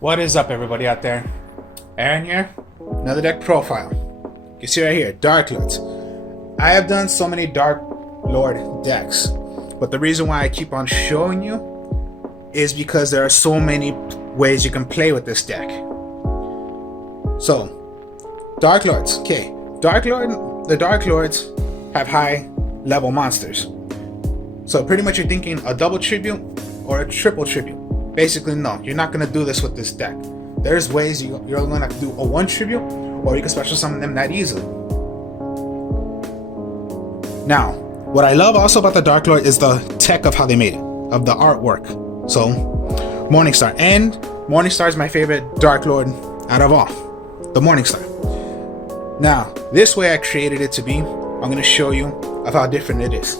What is up, everybody out there? Aaron here, another deck profile. You see right here, Darklords. I have done so many Darklord decks, but the reason why I keep on showing you is because there are so many ways you can play with this deck. So, Darklords, okay. The Darklords have high level monsters. So pretty much you're thinking a double tribute or a triple tribute. Basically, no, you're not going to do this with this deck. There's ways you're going to have to do a one tribute, or you can special summon them that easily. Now, what I love also about the Darklord is the tech of how they made it, of the artwork. So, Morningstar. And Morningstar is my favorite Darklord out of all. The Morningstar. Now, this way I created it to be, I'm going to show you of how different it is.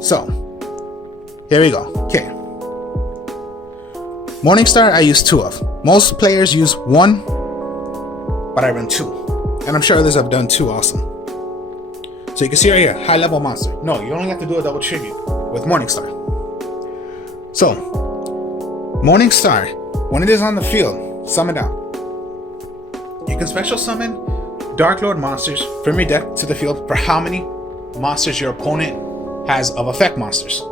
So, here we go. Okay. Morningstar I use 2 of. Most players use 1, but I run 2. And I'm sure others have done 2 also. So you can see right here, high level monster. No, you only have to do a double tribute with Morningstar. So, Morningstar, when it is on the field, summon out. You can special summon Darklord monsters from your deck to the field for how many monsters your opponent has of effect monsters.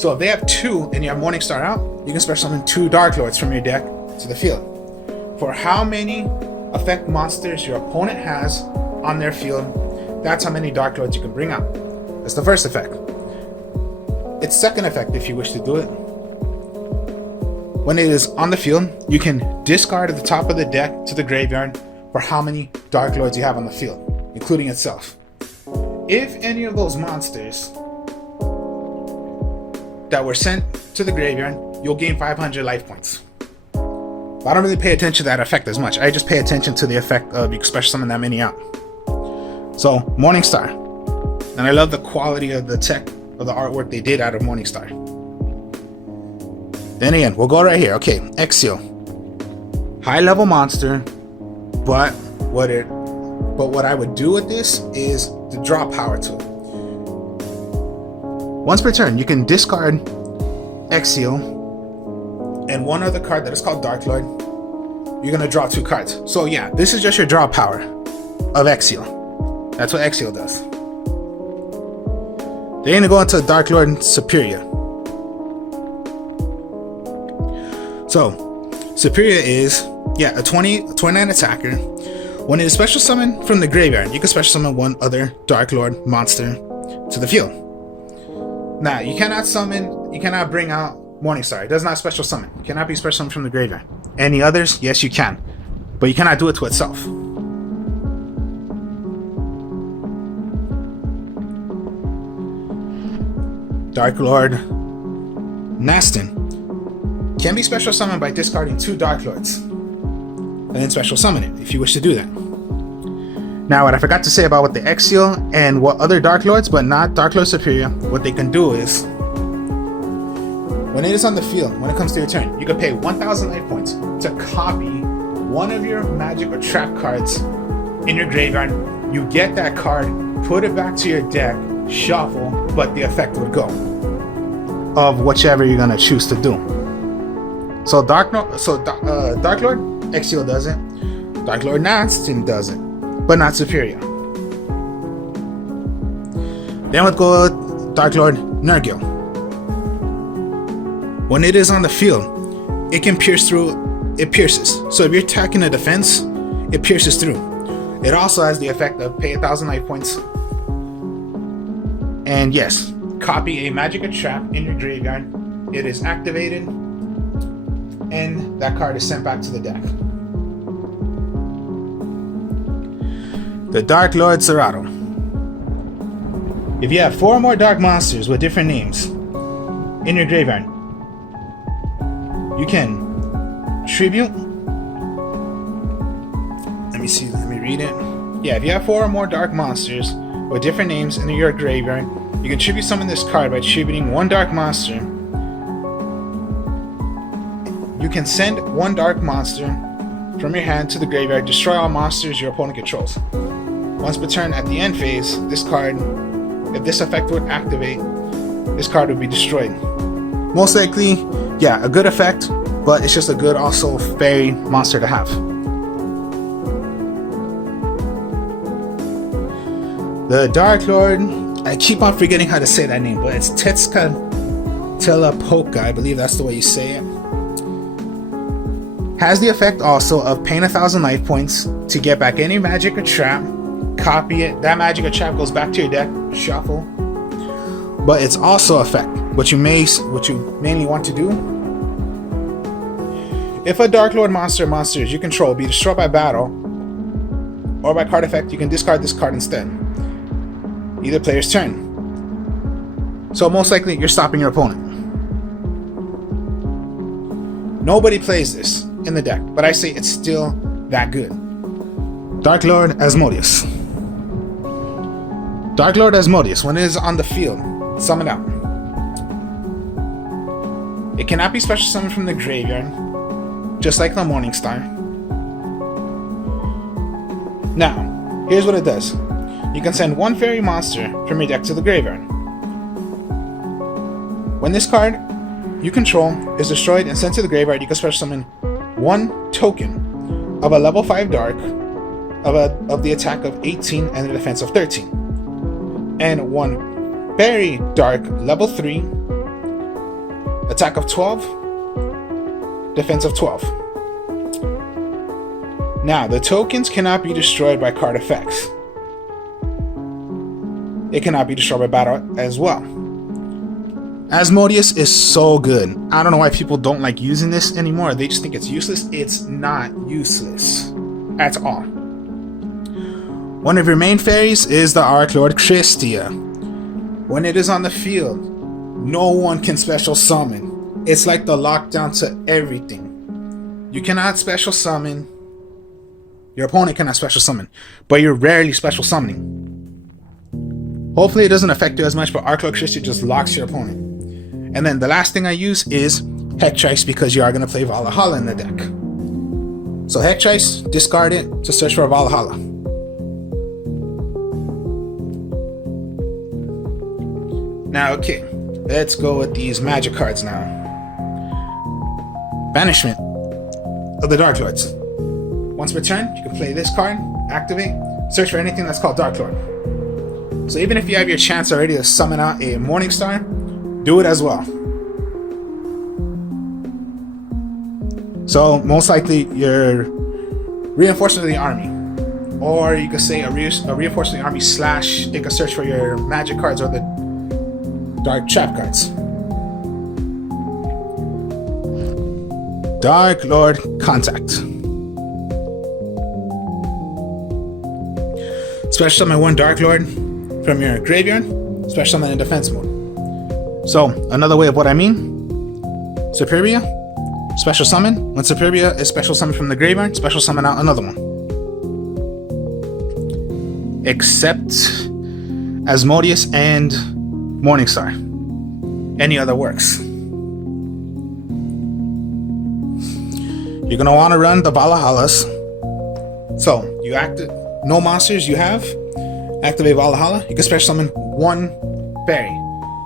So if they have 2 and you have Morningstar out, you can special summon 2 Darklords from your deck to the field. For how many effect monsters your opponent has on their field, that's how many Darklords you can bring out. That's the first effect. Its second effect, if you wish to do it, when it is on the field, you can discard at the top of the deck to the graveyard for how many Darklords you have on the field, including itself. If any of those monsters that were sent to the graveyard, you'll gain 500 life points. But I don't really pay attention to that effect as much. I just pay attention to the effect of you can special summon that many out. So, Morningstar. And I love the quality of the tech of the artwork they did out of Morningstar. Then again, we'll go right here. Okay, Exio. High level monster, but what I would do with this is the draw power to it. Once per turn, you can discard Exio and one other card that is called Darklord. You're going to draw 2 cards. So yeah, this is just your draw power of Exio. That's what Exio does. They're going to go into Darklord Superior. So, Superior is, a 29 attacker. When it is special summoned from the graveyard, you can special summon one other Darklord monster to the field. Now, you cannot bring out Morningstar. It does not special summon. It cannot be special summoned from the graveyard. Any others? Yes, you can. But you cannot do it to itself. Darklord Nastin can be special summoned by discarding 2 Darklords and then special summon it if you wish to do that. Now, what I forgot to say about what the Exio and what other Darklords, but not Darklord Superior, what they can do is, when it is on the field, when it comes to your turn, you can pay 1,000 life points to copy one of your magic or trap cards in your graveyard. You get that card, put it back to your deck, shuffle, but the effect would go of whichever you're gonna choose to do. So Darklord Exio does it, Darklord Nastin does it, but not Superior. Then we'll go with Darklord Nergil. When it is on the field, it can pierce through, it pierces. So if you're attacking a defense, it pierces through. It also has the effect of pay 1,000 life points. And yes, copy a magic or trap in your graveyard. It is activated, and that card is sent back to the deck. The Darklord Zarbon. If you have 4 or more dark monsters with different names in your graveyard, you can tribute. Let me read it. Yeah, if you have 4 or more dark monsters with different names in your graveyard, you can tribute summon this card by tributing 1 dark monster. You can send 1 dark monster from your hand to the graveyard, destroy all monsters your opponent controls. Once per turn at the end phase, this card, if this effect would activate, this card would be destroyed. Most likely, yeah, a good effect, but it's just a good also fairy monster to have. The Darklord, I keep on forgetting how to say that name, but it's Tezcatlipoca, I believe that's the way you say it. Has the effect also of paying 1,000 life points to get back any magic or trap, copy it, that magic or trap goes back to your deck, shuffle. But it's also effect, what you mainly want to do. If a Darklord monsters you control be destroyed by battle or by card effect, you can discard this card instead. Either player's turn. So most likely you're stopping your opponent. Nobody plays this in the deck, but I say it's still that good. Darklord Asmodeus. Darklord Asmodeus, when it is on the field, summon out. It cannot be special summoned from the graveyard, just like the Morningstar. Now, here's what it does. You can send one fairy monster from your deck to the graveyard. When this card you control is destroyed and sent to the graveyard, you can special summon one token of a level 5 dark of the attack of 18 and the defense of 13. And one fairy dark level 3 attack of 12, defense of 12. Now, the tokens cannot be destroyed by card effects. It cannot be destroyed by battle as well. Asmodeus is so good. I don't know why people don't like using this anymore. They just think it's useless. It's not useless at all. One of your main fairies is the Darklord Christia. When it is on the field, no one can special summon. It's like the lockdown to everything. You cannot special summon. Your opponent cannot special summon, but you're rarely special summoning. Hopefully it doesn't affect you as much, but Darklord Christia just locks your opponent. And then the last thing I use is Hectrice, because you are going to play Valhalla in the deck. So Hectrice, discard it to search for Valhalla. Now, okay, let's go with these magic cards now. Banishment of the Darklords. Once per turn, you can play this card, activate, search for anything that's called Darklord. So even if you have your chance already to summon out a Morningstar, do it as well. So most likely you're reinforcing the army, or you could say a reinforcing the army / take a search for your magic cards or the dark trap cards. Darklord Contact. Special summon one Darklord from your graveyard, special summon in defense mode. So, another way of what I mean, Superbia, special summon. When Superbia is special summon from the graveyard, special summon out another one. Except Asmodeus and Morningstar. Any other works. You're going to want to run the Valhallas. So, you active no monsters you have, activate Valhalla, you can special summon one fairy.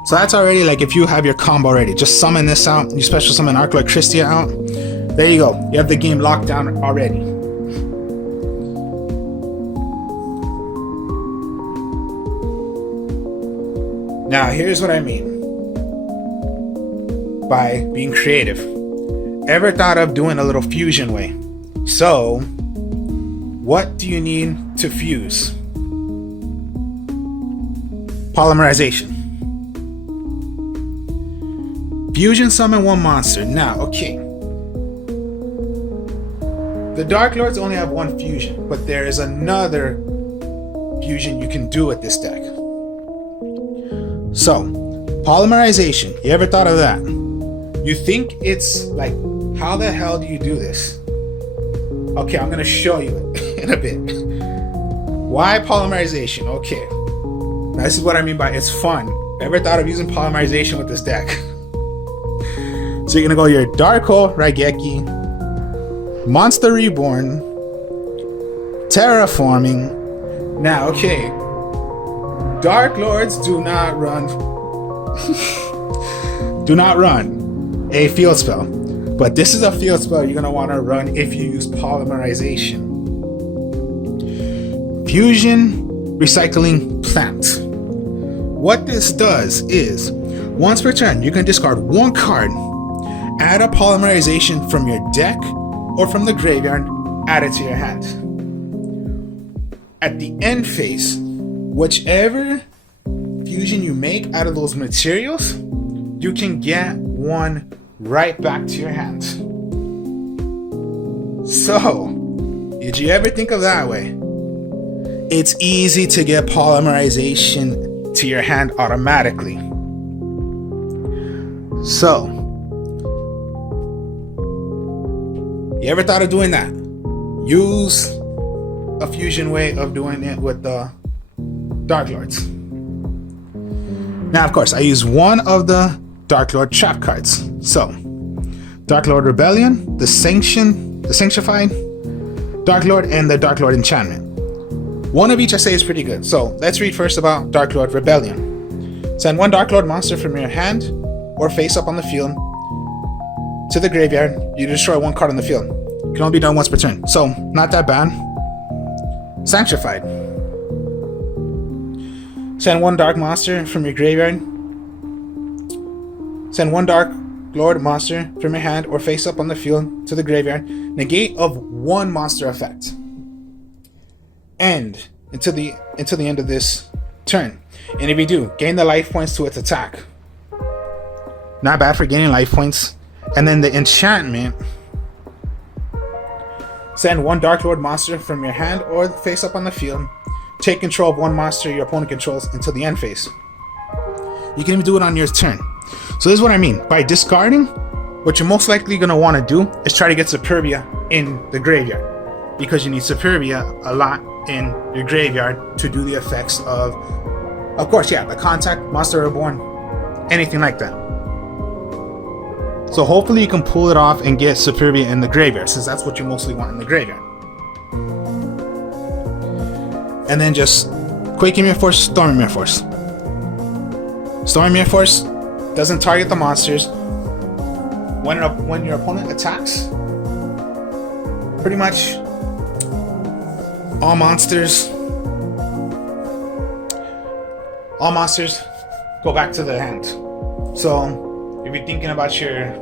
So that's already like if you have your combo already. Just summon this out, you special summon Darklord Christia out. There you go. You have the game locked down already. Now here's what I mean by being creative. Ever thought of doing a little fusion way? So, what do you need to fuse? Polymerization. Fusion summon one monster. Now, okay. The Darklords only have one fusion, but there is another fusion you can do with this deck. So, polymerization. You ever thought of that? You think it's like, how the hell do you do this? Okay, I'm gonna show you it in a bit. Why polymerization? Okay. Now, this is what I mean by it's fun. Ever thought of using polymerization with this deck? So you're gonna go your Darko Raigeki, Monster Reborn, Terraforming. Now, okay, Darklords do not run Do not run a field spell. But this is a field spell you're going to want to run if you use polymerization. Fusion Recycling Plant. What this does is, once per turn, you can discard one card, add a polymerization from your deck or from the graveyard, add it to your hand. At the end phase, whichever fusion you make out of those materials, you can get one right back to your hand. So, did you ever think of that way? It's easy to get polymerization to your hand automatically. So, you ever thought of doing that? Use a fusion way of doing it with the Darklords. Now, of course, I use one of the Darklord trap cards. So, Darklord Rebellion, the Sanctified Darklord, and the Darklord Enchantment. One of each I say is pretty good. So, let's read first about Darklord Rebellion. Send one Darklord monster from your hand or face up on the field to the graveyard. You destroy one card on the field. It can only be done once per turn. So, not that bad. Sanctified. Send one dark monster from your graveyard. Send one Darklord monster from your hand or face up on the field to the graveyard. Negate of one monster effect. End until the end of this turn. And if you do, gain the life points to its attack. Not bad for gaining life points. And then the enchantment. Send one Darklord monster from your hand or face up on the field. Take control of one monster your opponent controls until the end phase. You can even do it on your turn. So this is what I mean. By discarding, what you're most likely going to want to do is try to get Superbia in the graveyard. Because you need Superbia a lot in your graveyard to do the effects of course, yeah, the Contact, Monster Reborn, anything like that. So hopefully you can pull it off and get Superbia in the graveyard, since that's what you mostly want in the graveyard. And then just Quaking Mirror Force, Stormy Mirror Force. Stormy Mirror Force doesn't target the monsters. When your opponent attacks, pretty much all monsters go back to the hand. So if you're thinking about your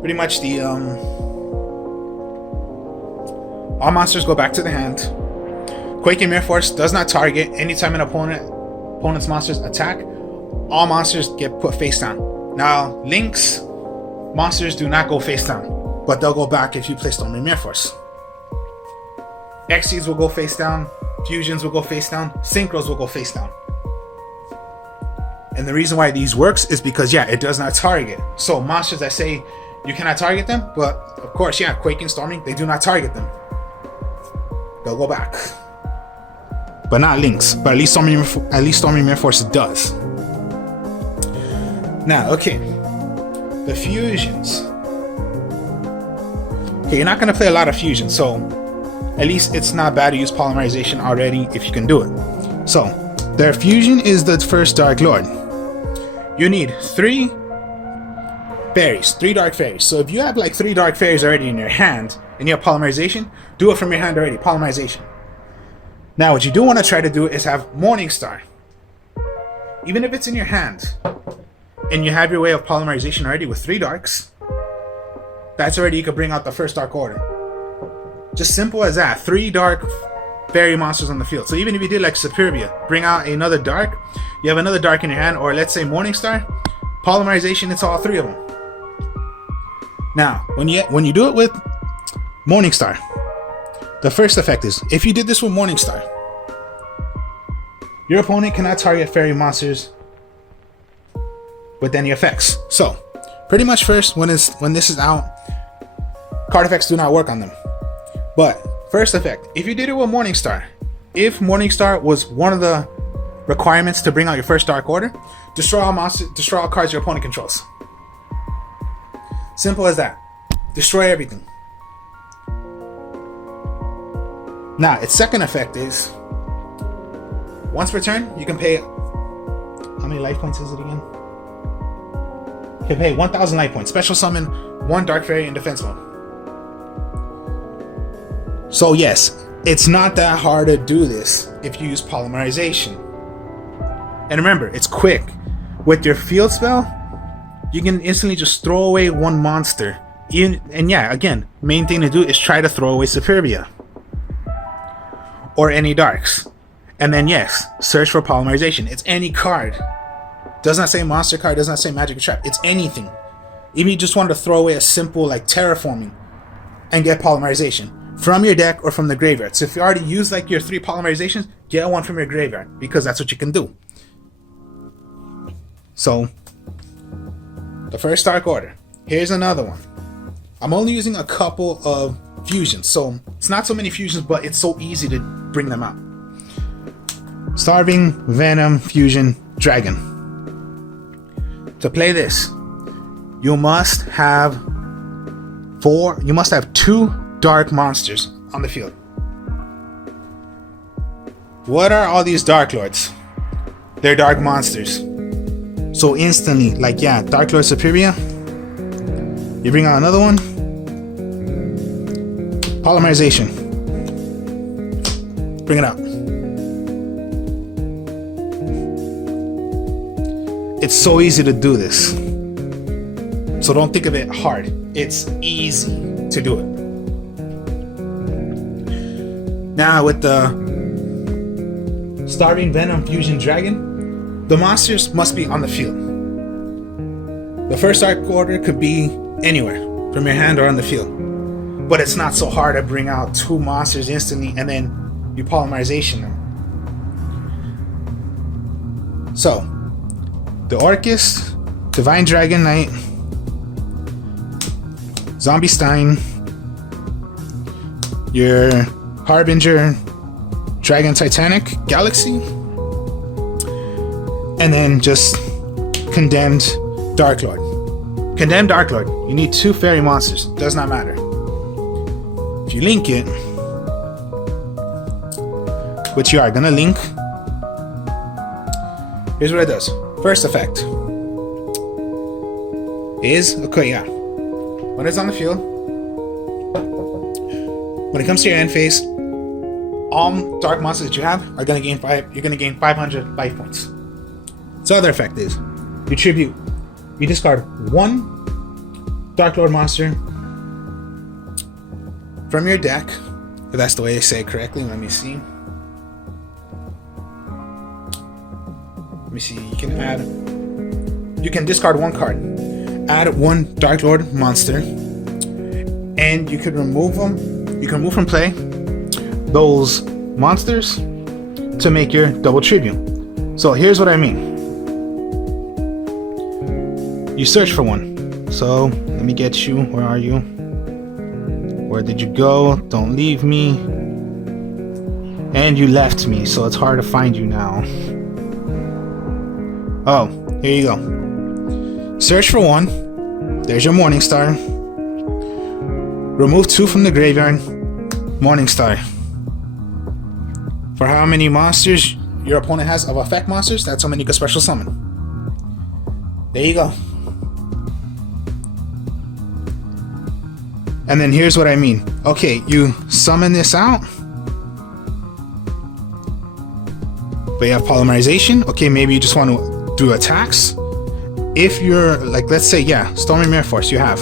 pretty much the all monsters go back to the hand. Quaking Mirror Force does not target. Anytime an opponent's monsters attack, all monsters get put face down. Now, Link's monsters do not go face down, but they'll go back if you play Stormy Mirror Force. Xyz will go face down, Fusions will go face down, Synchros will go face down. And the reason why these works is because, yeah, it does not target. So monsters that say you cannot target them, but of course, yeah, Quaking, Storming, they do not target them. They'll go back. But not Link's. But at least Stormy Mirror Force does. Now, okay. The fusions. Okay, you're not going to play a lot of fusions, so at least it's not bad to use polymerization already if you can do it. So, their fusion is the first Darklord. You need 3 fairies, 3 dark fairies. So if you have like 3 dark fairies already in your hand and you have polymerization, do it from your hand already, polymerization. Now, what you do want to try to do is have Morningstar. Even if it's in your hand and you have your way of polymerization already with 3 darks, that's already, you could bring out the first Dark Order. Just simple as that. 3 dark fairy monsters on the field. So even if you did like Superbia, bring out another dark, you have another dark in your hand, or let's say Morningstar, polymerization, it's all 3 of them. Now, when you do it with Morningstar, the first effect is, if you did this with Morningstar, your opponent cannot target fairy monsters with any effects. So, pretty much first, when this is out, card effects do not work on them. But, first effect, if you did it with Morningstar, if Morningstar was one of the requirements to bring out your first Dark Order, destroy all cards your opponent controls. Simple as that. Destroy everything. Now, its second effect is, once per turn, you can pay a How many life points is it again? Okay, pay 1,000 life points. Special summon 1 Dark Fairy in defense mode. So yes, it's not that hard to do this if you use polymerization. And remember, it's quick. With your field spell, you can instantly just throw away 1 monster. And yeah, again, main thing to do is try to throw away Superbia. Or any darks. And then yes, search for polymerization. It's any card. Does not say monster card, does not say magic trap. It's anything. Even if you just wanted to throw away a simple like terraforming and get polymerization from your deck or from the graveyard. So if you already used like your 3 polymerizations, get 1 from your graveyard because that's what you can do. So the first Dark Order. Here's another one. I'm only using a couple of fusions, so it's not so many fusions, but it's so easy to bring them out. Starving Venom Fusion Dragon. To play this, you must have 2 dark monsters on the field. What are all these Darklords? They're dark monsters. So instantly, like yeah, Darklord Superbia. You bring out another one. Polymerization. Bring it out. It's so easy to do this. So don't think of it hard. It's easy to do it. Now with the Starving Venom Fusion Dragon, the monsters must be on the field. The first Dark Order could be anywhere, from your hand or on the field. But it's not so hard to bring out 2 monsters instantly and then you polymerization them. So, the Orcus, Divine Dragon Knight, Zombie Stein, your Harbinger, Dragon Titanic, Galaxy, and then just Condemned Darklord. Condemned Darklord, you need 2 fairy monsters, does not matter. If you link it, which you are gonna link, here's what it does. First effect is, okay, yeah. When it's on the field, when it comes to your end phase, all dark monsters that you have are gonna gain 500 life points. So other effect is, you tribute, you discard 1 Darklord monster from your deck, if that's the way I say it correctly. Let me see. You can discard 1 card, add 1 Darklord monster, and you could remove them. You can remove from play those monsters to make your double tribute. So here's what I mean. You search for 1. So let me get you. Where are you? Where did you go? Don't leave me. And you left me, so it's hard to find you now. Oh, here you go. Search for 1. There's your Morningstar. Remove 2 from the graveyard. Morningstar. For how many monsters your opponent has of effect monsters, that's how many you can special summon. There you go. And then here's what I mean. Okay, you summon this out. But you have polymerization. Okay, maybe you just want to do attacks. If you're like, let's say, yeah, Stormy Mirror Force, you have.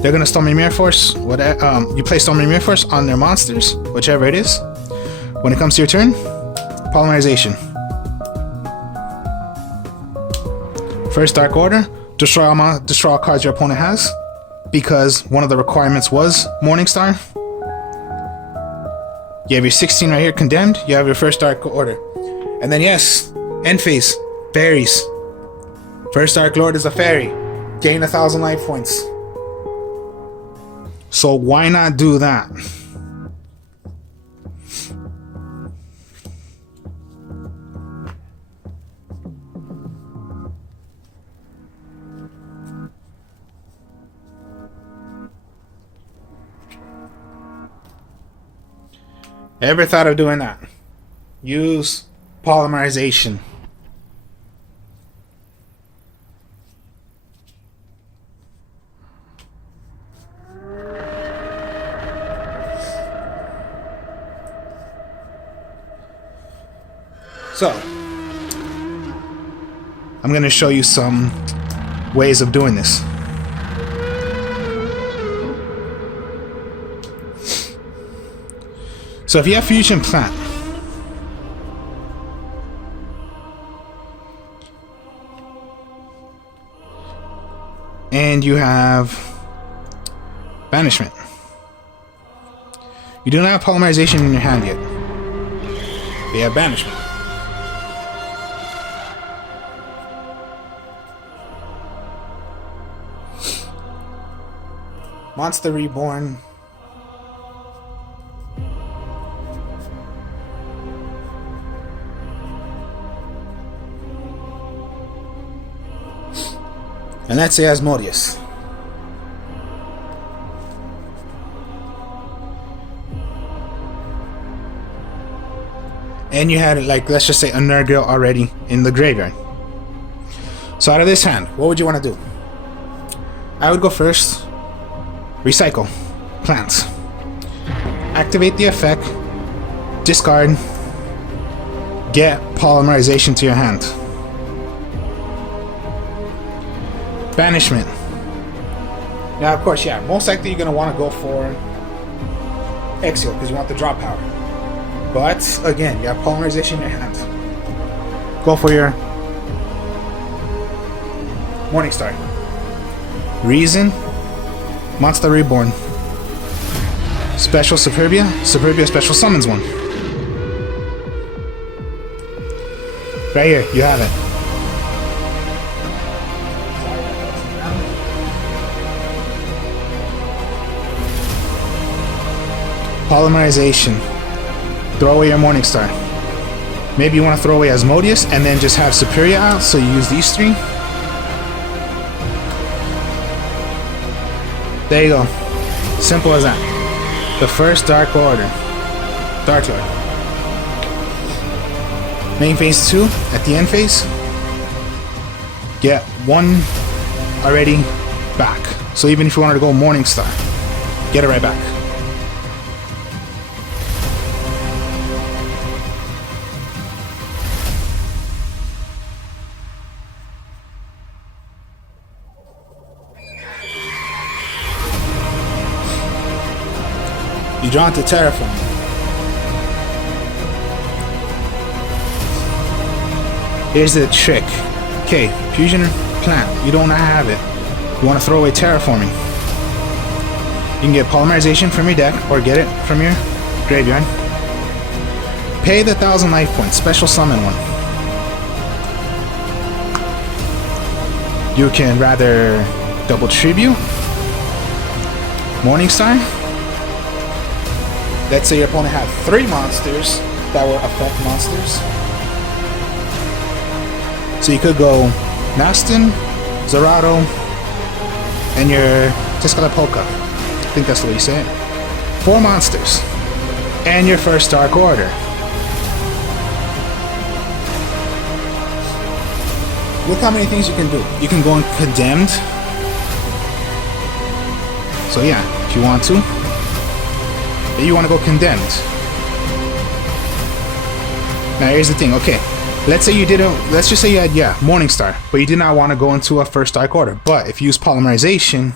They're gonna Stormy Mirror Force. You play Stormy Mirror Force on their monsters, whichever it is. When it comes to your turn, polymerization. First Dark Order, destroy all cards your opponent has, because one of the requirements was Morningstar. You have your 16 right here, Condemned. You have your first Dark Order. And then yes, end phase, fairies. First Dark Lord is a fairy. Gain 1,000 life points. So why not do that? Ever thought of doing that? Use polymerization. So, I'm going to show you some ways of doing this. So if you have Fusion Plant, and you have Banishment, you do not have Polymerization in your hand yet, but you have Banishment. Monster Reborn. And let's say Asmodeus. And you had, like, let's just say a Nurgle already in the graveyard. So out of this hand, what would you want to do? I would go first. Recycle. Plants. Activate the effect. Discard. Get Polymerization to your hand. Banishment. Now, of course, yeah, most likely you're going to want to go for Exile because you want the draw power. But, again, you have Polymerization in your hand. Go for your Morningstar. Reason. Monster Reborn. Special Superbia. Superbia special summons one. Right here, you have it. Polymerization. Throw away your Morningstar. Maybe you want to throw away Asmodeus and then just have Superia out, so you use these three. There you go. Simple as that. The first Darklord. Main phase 2. At the end phase, get one already back. So even if you wanted to go Morningstar, get it right back. You draw into Terraform. Here's the trick. Okay, Fusion Plant. You don't have it. You want to throw away Terraforming. You can get Polymerization from your deck or get it from your graveyard. Pay the 1,000 life points. Special summon one. You can rather double tribute. Morningstar. Let's say your opponent had 3 monsters that were effect monsters. So you could go Nastin, Zarbon, and your Tezcatlipoca. I think that's the way you say it. 4 monsters. And your first Dark Order. Look how many things you can do. You can go on Condemned. So yeah, if you want to. You want to go Condemned. Now here's the thing, okay. Let's say you didn't, let's just say you had, yeah, Morningstar, but you did not want to go into a first Dark Order. But if you use Polymerization,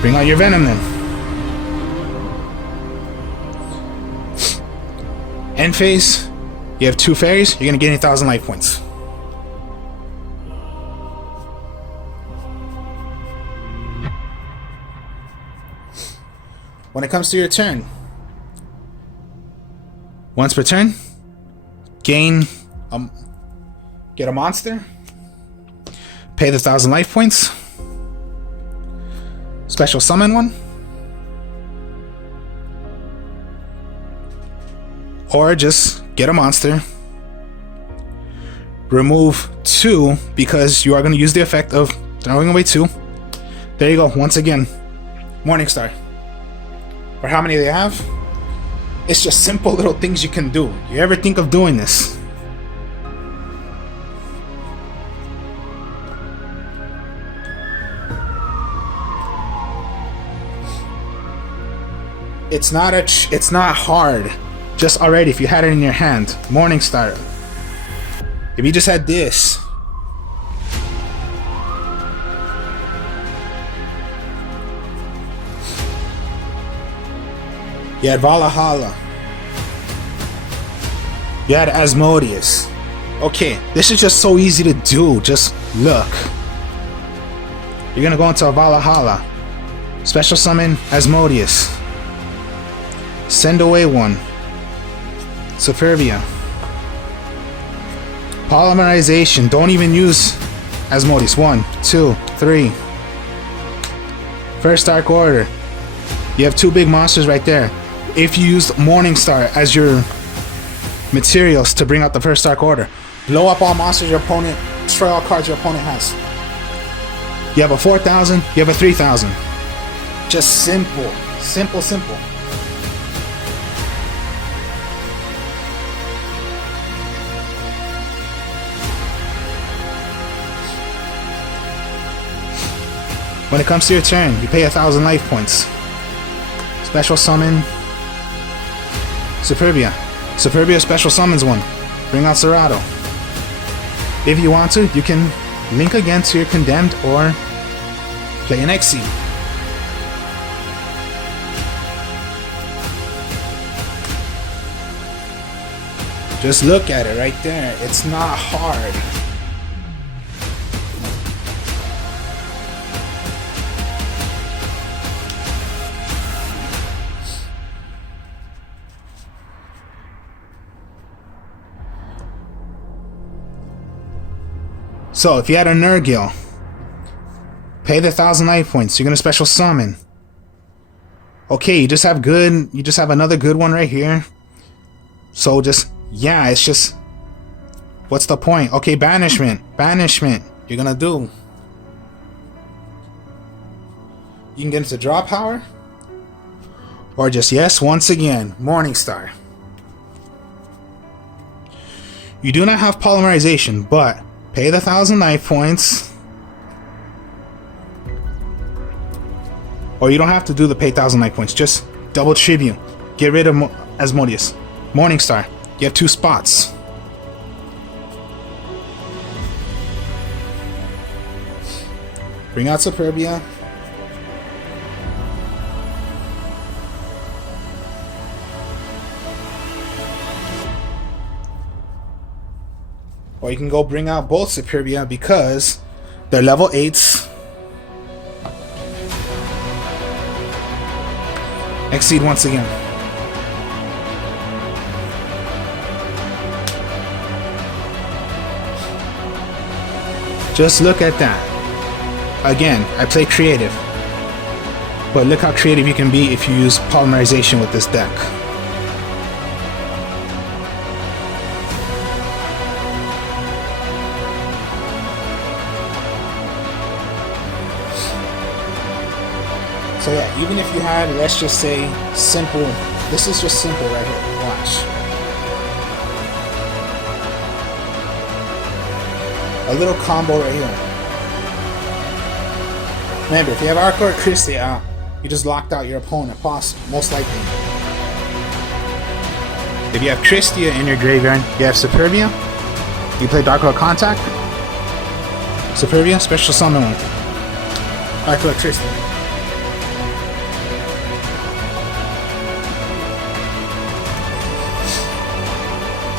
bring out your Venom then. End phase, you have 2 fairies, you're going to gain 1,000 life points. When it comes to your turn, once per turn, get a monster, pay the 1,000 life points, special summon one, or just get a monster, remove 2 because you are going to use the effect of throwing away 2. There you go. Once again, Morningstar. For how many they have? It's just simple little things you can do. You ever think of doing this? It's not hard Just already, if you had it in your hand, Morningstar. If you just had this, you had Valhalla. You had Asmodeus. Okay, this is just so easy to do. Just look. You're gonna go into a Valhalla. Special summon Asmodeus. Send away one. Superbia. Polymerization. Don't even use Asmodeus. 1, 2, 3. First Dark Order. You have 2 big monsters right there. If you used Morningstar as your materials to bring out the first Dark Order, blow up all monsters your opponent, destroy all cards your opponent has. You have a 4,000, you have a 3,000. Just simple. Simple, simple. When it comes to your turn, you pay 1,000 life points. Special summon Superbia. Superbia special summons one. Bring out Zarbon. If you want to, you can link again to your Condemned or play an Exceed. Just look at it right there. It's not hard. So if you had a Nurgle, pay the 1,000 life points. You're gonna special summon. Okay, you just have another good one right here. So just, yeah, it's just, what's the point? Okay, banishment. You're gonna do. You can get into draw power, or just, yes, once again, Morningstar. You do not have polymerization, but pay the 1,000 life points. Or you don't have to do the pay 1,000 life points. Just double tribute. Get rid of Asmodeus. Morningstar. You have 2 spots. Bring out Superbia. Or you can go bring out both Superbia because they're level 8s. Exceed once again. Just look at that. Again, I play creative. But look how creative you can be if you use polymerization with this deck. So yeah, even if you had, let's just say, simple, this is just simple right here, watch. A little combo right here. Remember, if you have Darklord Christie out, you just locked out your opponent, most likely. If you have Christia in your graveyard, you have Superbia, you play Darklord Contact, Superbia, special summon one. Darklord Christie.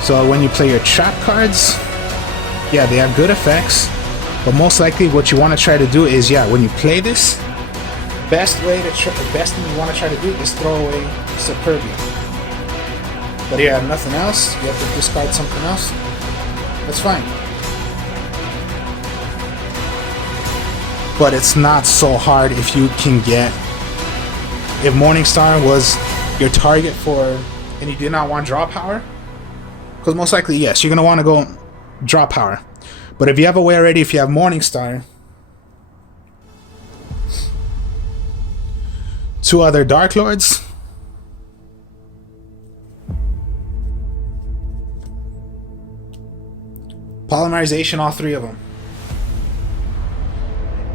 So when you play your trap cards, yeah, they have good effects, but most likely what you want to try to do is, yeah, when you play this, the best thing you want to try to do is throw away Superbia. But if you have nothing else, you have to discard something else, that's fine. But it's not so hard if you can get, if Morningstar was your target for, and you did not want draw power, because most likely, yes, you're going to want to go draw power. But if you have a way already, if you have Morningstar, 2 other Darklords, polymerization, all 3 of them.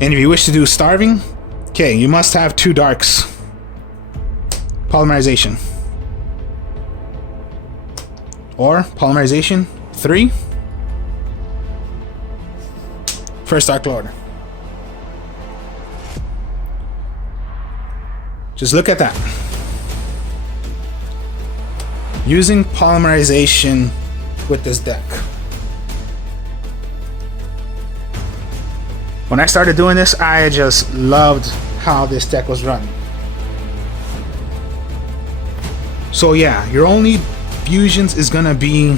And if you wish to do starving, okay, you must have 2 darks. Polymerization. or polymerization 3. First Darklord. Just look at that. Using polymerization with this deck. When I started doing this, I just loved how this deck was run. So yeah, your only fusions is gonna be,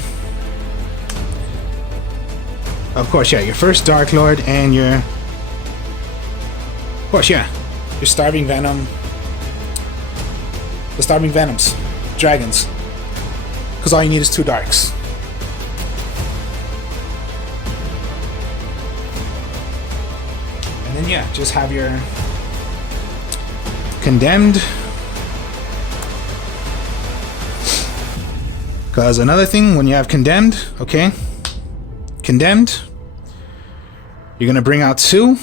of course, yeah, your first Darklord and your, of course, yeah, your Starving Venom, the Starving Venoms, dragons, because all you need is 2 darks. And then yeah, just have your Condemned. Because another thing, when you have Condemned, okay, Condemned, you're gonna bring out 2.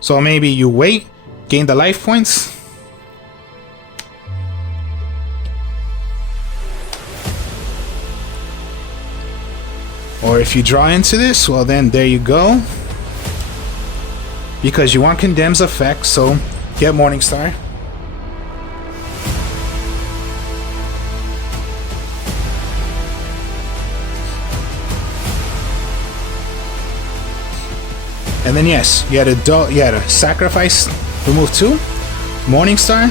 So maybe you wait, gain the life points. Or if you draw into this, well then there you go. Because you want Condemned's effect, so get Morningstar. And then yes, you had to sacrifice, remove 2. Morningstar,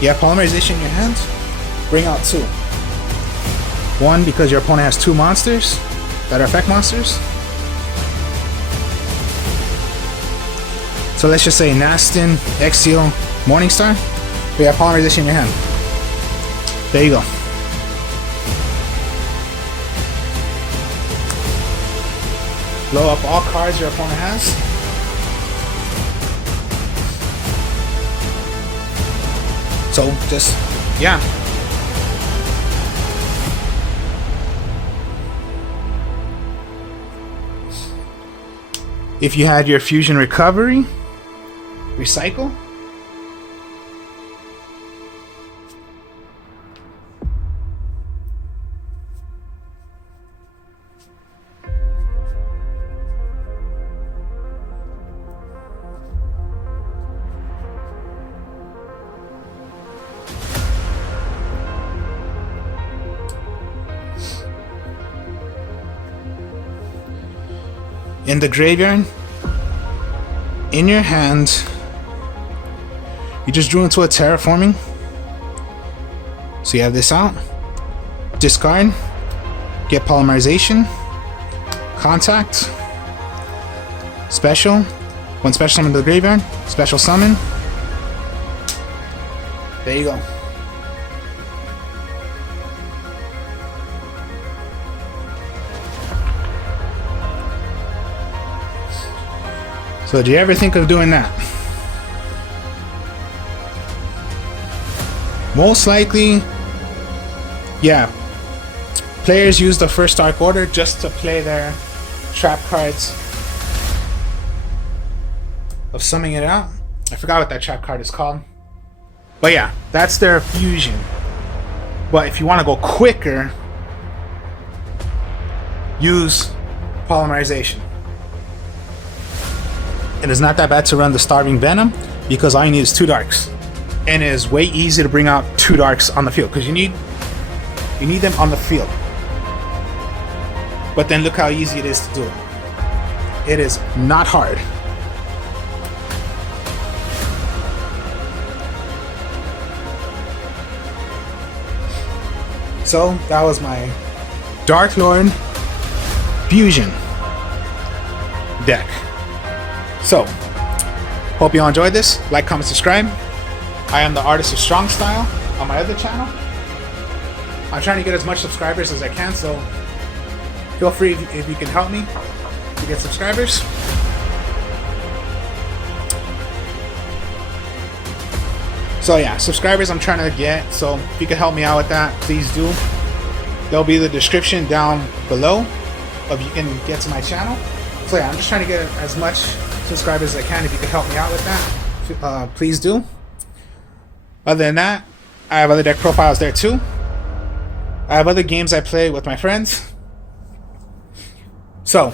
you have polymerization in your hand, bring out 2. 1 because your opponent has 2 monsters that are effect monsters. So let's just say Nastin, Exil, Morningstar. We have polymerization in your hand. There you go. Blow up all cards your opponent has. So just, yeah. If you had your fusion recovery, recycle. In the graveyard, in your hand, you just drew into a terraforming. So you have this out, discard, get polymerization, contact, special, one special summon to the graveyard, special summon. There you go. So did you ever think of doing that? Most likely, yeah. Players use the first Dark Order just to play their trap cards of summoning it out. I forgot what that trap card is called. But yeah, that's their fusion. But if you want to go quicker, use polymerization. It is not that bad to run the Starving Venom because all you need is 2 darks, and it is way easy to bring out 2 darks on the field because you need them on the field. But then look how easy it is to do it. It is not hard. So that was my Darklord fusion deck. So, hope you all enjoyed this. Like, comment, subscribe. I am the Artist of Strong Style on my other channel. I'm trying to get as much subscribers as I can, so feel free if you can help me to get subscribers. So yeah, subscribers I'm trying to get, so if you can help me out with that, please do. There'll be the description down below of you can get to my channel. So yeah, I'm just trying to get as much subscribers as I can. If you could help me out with that, please do. Other than that, I have other deck profiles there too. I have other games I play with my friends. So,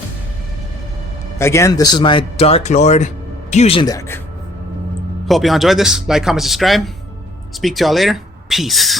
again, this is my Darklord Fusion deck. Hope you all enjoyed this. Like, comment, subscribe. Speak to y'all later. Peace.